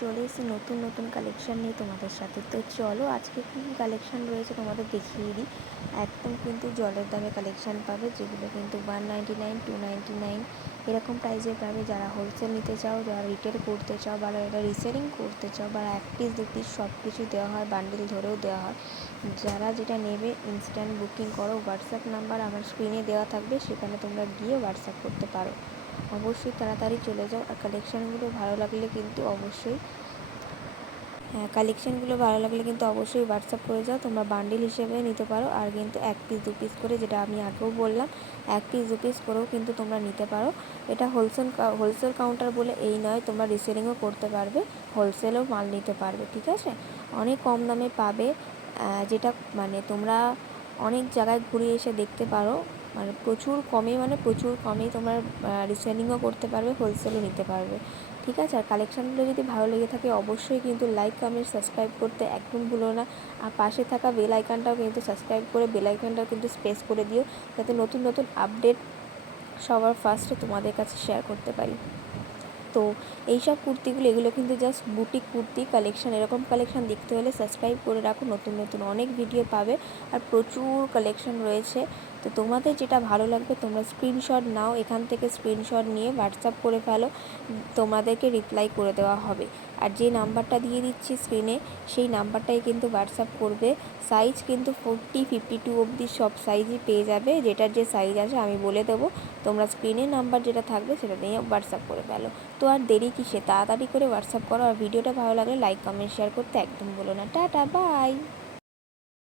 চলে এসেছি নতুন নতুন কালেকশান নিয়ে তোমাদের সাথে। তো চলো, আজকে কী কী কালেকশান রয়েছে তোমাদের দেখিয়ে দিই। একদম কিন্তু জলের দামে কালেকশান পাবে, যেগুলো কিন্তু one ninety nine two ninety nine এরকম প্রাইসে পাবে। যারা হোলসেল নিতে চাও, যারা রিটেল করতে চাও, বা যারা রিসেলিং করতে চাও, বা এক পিস দু পিস সব কিছু দেওয়া হয় বান্ডিল ধরেও দেওয়া হয়। যারা যেটা নেবে ইনস্ট্যান্ট বুকিং করো হোয়াটসঅ্যাপ নাম্বার আমার স্ক্রিনে দেওয়া থাকবে, সেখানে তোমরা গিয়ে হোয়াটসঅ্যাপ করতে পারো। অবশ্যই তাড়াতাড়ি চলে যাও। আর কালেকশানগুলো ভালো লাগলে কিন্তু অবশ্যই হ্যাঁ কালেকশানগুলো ভালো লাগলে কিন্তু অবশ্যই হোয়াটসঅ্যাপ করে যাও। তোমরা বান্ডিল হিসেবে নিতে পারো। আর কিন্তু এক পিস দু পিস করে, যেটা আমি আগেও বললাম, এক পিস দু পিস করেও কিন্তু তোমরা নিতে পারো। এটা হোলসেল হোলসেল কাউন্টার বলে এই নয়, তোমরা রিসেলিংও করতে পারবে হোলসেলেও মাল নিতে পারবে, ঠিক আছে? অনেক কম দামে পাবে যেটা মানে তোমরা অনেক জায়গায় ঘুরে এসে দেখতে পারো। মানে প্রচুর কমে মানে প্রচুর কমেই তোমার রিসেলিংও করতে পারবে হোলসেলও নিতে পারবে। ঠিক আছে? আর কালেকশানগুলো যদি ভালো লেগে থাকে, অবশ্যই কিন্তু লাইক কমেন্ট সাবস্ক্রাইব করতে একদম ভুলো না। আর পাশে থাকা বেল আইকনটাও কিন্তু সাবস্ক্রাইব করে বেল আইকনটাও কিন্তু স্পেস করে দিও, যাতে নতুন নতুন আপডেট সবার ফার্স্টে তোমাদের কাছে শেয়ার করতে পারি। তো এইসব কুর্তিগুলো, এগুলো কিন্তু জাস্ট বুটিক কুর্তি কালেকশান এরকম কালেকশান দেখতে হলে সাবস্ক্রাইব করে রাখো। নতুন নতুন অনেক ভিডিও পাবে। আর প্রচুর কালেকশান রয়েছে। তো তোমাদের যেটা ভালো লাগবে, তোমরা স্ক্রিনশট নাও, এখান থেকে স্ক্রিনশট নিয়ে হোয়াটসঅ্যাপ করে ফেলো, তোমাদেরকে রিপ্লাই করে দেওয়া হবে। আর যে নাম্বারটা দিয়ে দিচ্ছি স্ক্রিনে সেই নাম্বারটাই কিন্তু হোয়াটসঅ্যাপ করবে। সাইজ কিন্তু ফোরটি ফিফটি টু অবধি সব সাইজই পেয়ে যাবে, যেটার যে সাইজ আছে আমি বলে দেবো। তোমরা স্ক্রিনে নাম্বার যেটা থাকবে, সেটা নিয়ে হোয়াটসঅ্যাপ করে ফেলো। তো আর দেরি কিসে? তাড়াতাড়ি করে হোয়াটসঅ্যাপ করো, আর ভিডিওটা ভালো লাগলে লাইক কমেন্ট শেয়ার করতে একদম বলো না। Tata bye